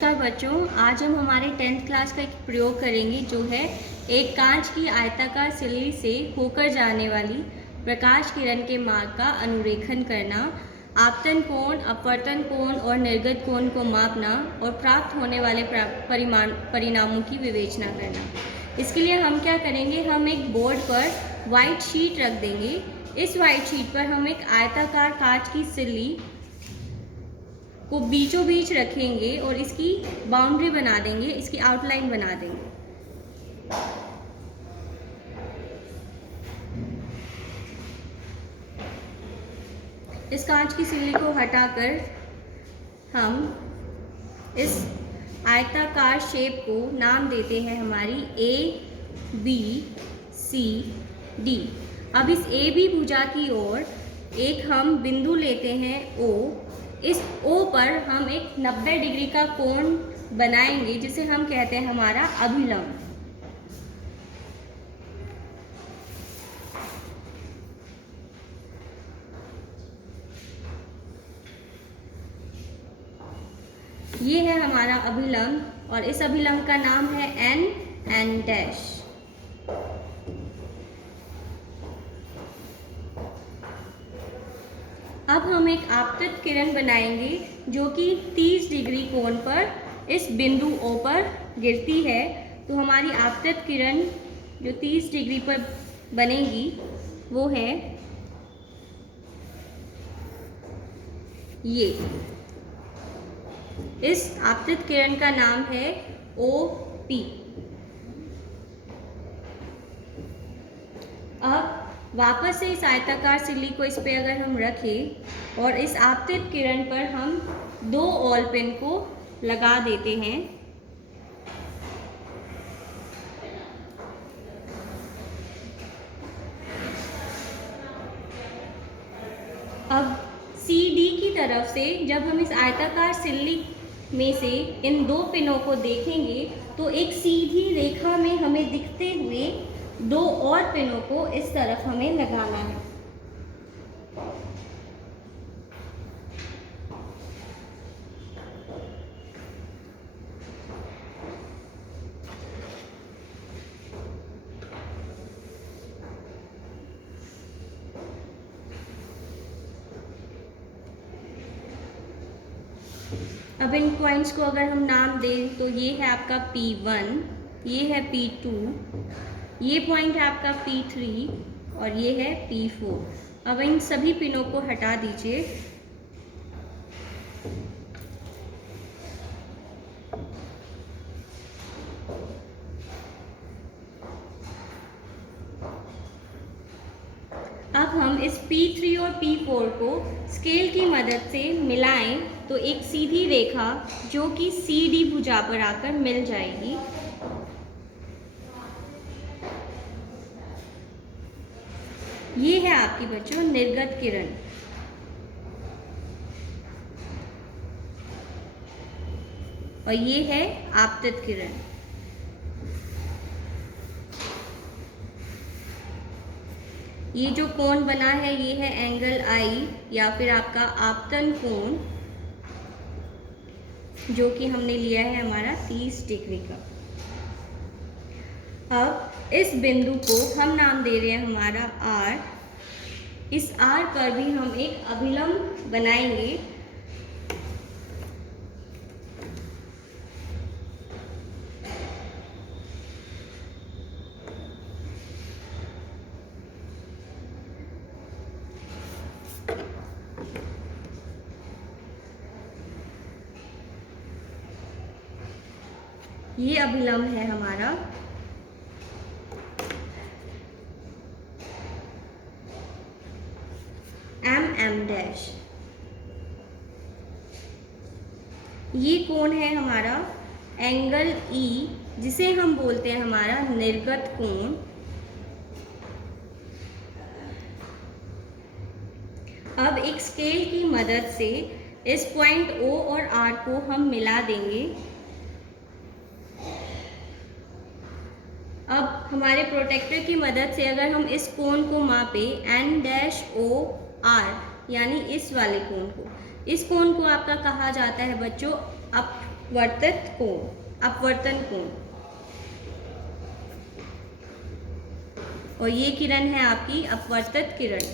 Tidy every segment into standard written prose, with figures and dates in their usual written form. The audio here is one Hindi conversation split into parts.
नमस्कार बच्चों, आज हम हमारे 10th क्लास का एक प्रयोग करेंगे जो है एक कांच की आयताकार सिल्ली से होकर जाने वाली प्रकाश किरण के मार्ग का अनुरेखन करना, आपतन कोण, अपवर्तन कोण और निर्गत कोण को मापना और प्राप्त होने वाले परिणामों की विवेचना करना। इसके लिए हम क्या करेंगे, हम एक बोर्ड पर वाइट शीट रख देंगे। इस वाइट शीट पर हम एक आयताकार कांच की सिल्ली को बीचों बीच रखेंगे और इसकी बाउंड्री बना देंगे, इसकी आउटलाइन बना देंगे। इस कांच की सिल्ली को हटाकर हम इस आयताकार शेप को नाम देते हैं हमारी A, B, C, D। अब इस A, B भुजा की ओर एक हम बिंदु लेते हैं O। इस O पर हम एक 90 डिग्री का कोण बनाएंगे जिसे हम कहते हैं हमारा अभिलंब। ये है हमारा अभिलंब और इस अभिलंब का नाम है N डैश। अब हम एक आपतित किरण बनाएंगे जो कि 30 डिग्री कोण पर इस बिंदु O पर गिरती है। तो हमारी आपतित किरण जो 30 डिग्री पर बनेगी वो है ये। इस आपतित किरण का नाम है OP। अब वापस से इस आयताकार सिल्ली को इस पे अगर हम रखें और इस आपतित किरण पर हम 2 ऑल पिन को लगा देते हैं। अब CD की तरफ से जब हम इस आयताकार सिल्ली में से इन 2 पिनों को देखेंगे तो एक सीधी रेखा में हमें दिखते हुए 2 और पिनों को इस तरफ हमें लगाना है। अब इन पॉइंट्स को अगर हम नाम दें तो ये है आपका P1, ये है P2, ये पॉइंट है आपका P3 और ये है P4। अब इन सभी पिनों को हटा दीजिए। अब हम इस P3 और P4 को स्केल की मदद से मिलाएं तो एक सीधी रेखा जो कि CD भुजा पर आकर मिल जाएगी। ये है आपकी बच्चों निर्गत किरण। और ये है आपतित किरण। ये जो कोण बना है ये है एंगल I या फिर आपका आपतन कोण जो कि हमने लिया है हमारा 30 डिग्री का। अब इस बिंदु को हम नाम दे रहे हैं हमारा R। इस R पर भी हम एक अभिलंब बनाएंगे। ये अभिलंब है हमारा M डैश। ये कोण है हमारा एंगल E जिसे हम बोलते हैं हमारा निर्गत कोण। अब एक स्केल की मदद से इस पॉइंट O और R को हम मिला देंगे। अब हमारे प्रोटेक्टर की मदद से अगर हम इस कोण को मापे N डैश O R यानी इस वाले कोण को, इस कोण को आपका कहा जाता है बच्चों वर्तित कोण, अपवर्तन कोण। और ये किरण है आपकी अपवर्तित किरण।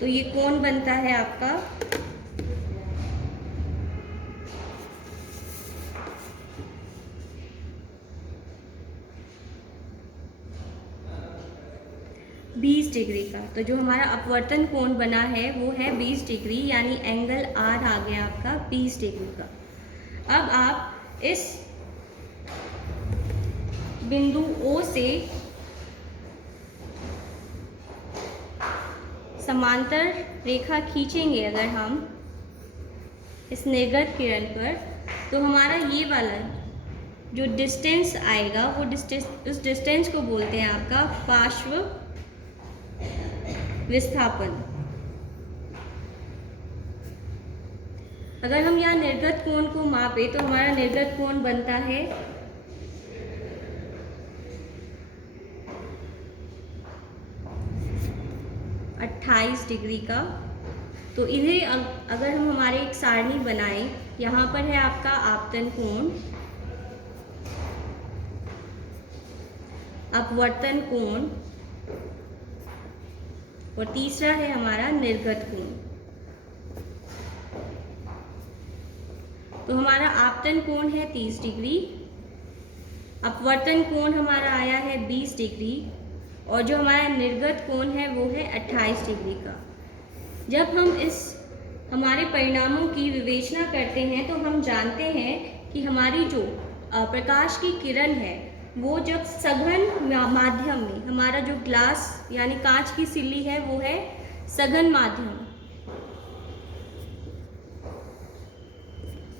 तो ये कोण बनता है आपका बीस डिग्री का। तो जो हमारा अपवर्तन कोण बना है वो है 20 डिग्री, यानी एंगल आर आ गया आपका 20 डिग्री का। अब आप इस बिंदु O से समांतर रेखा खींचेंगे अगर हम इस निर्गत किरण पर, तो हमारा ये वाला जो डिस्टेंस आएगा वो उस डिस्टेंस को बोलते हैं आपका पार्श्व विस्थापन। अगर हम यहाँ निर्गत कोण को मापे तो हमारा निर्गत कोण बनता है 28 डिग्री का। तो इन्हें अगर हम हमारे एक सारणी बनाएं, यहाँ पर है आपका आपतन कोण, अपवर्तन कोण और तीसरा है हमारा निर्गत कोण। तो हमारा आपतन कोण है 30 डिग्री, अपवर्तन कोण हमारा आया है 20 डिग्री और जो हमारा निर्गत कोण है वो है 28 डिग्री का। जब हम इस हमारे परिणामों की विवेचना करते हैं तो हम जानते हैं कि हमारी जो प्रकाश की किरण है वो जब सघन माध्यम में, हमारा जो ग्लास यानी कांच की सिल्ली है वो है सघन माध्यम,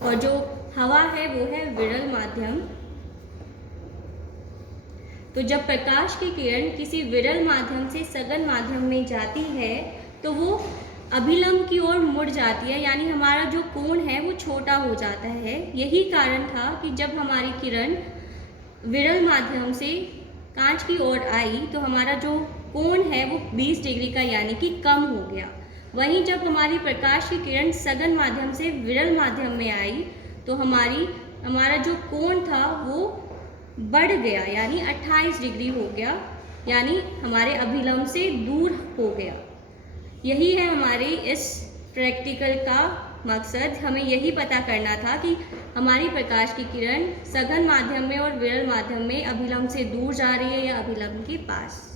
और जो हवा है वो है विरल माध्यम। तो जब प्रकाश की किरण किसी विरल माध्यम से सघन माध्यम में जाती है तो वो अभिलंब की ओर मुड़ जाती है, यानी हमारा जो कोण है वो छोटा हो जाता है। यही कारण था कि जब हमारी किरण विरल माध्यम से कांच की ओर आई तो हमारा जो कोण है वो 20 डिग्री का यानी कि कम हो गया। वहीं जब हमारी प्रकाश की किरण सघन माध्यम से विरल माध्यम में आई तो हमारा जो कोण था वो बढ़ गया, यानी 28 डिग्री हो गया, यानी हमारे अभिलंब से दूर हो गया। यही है हमारे इस प्रैक्टिकल का मकसद। हमें यही पता करना था कि हमारी प्रकाश की किरण सघन माध्यम में और विरल माध्यम में अभिलंब से दूर जा रही है या अभिलंब के पास।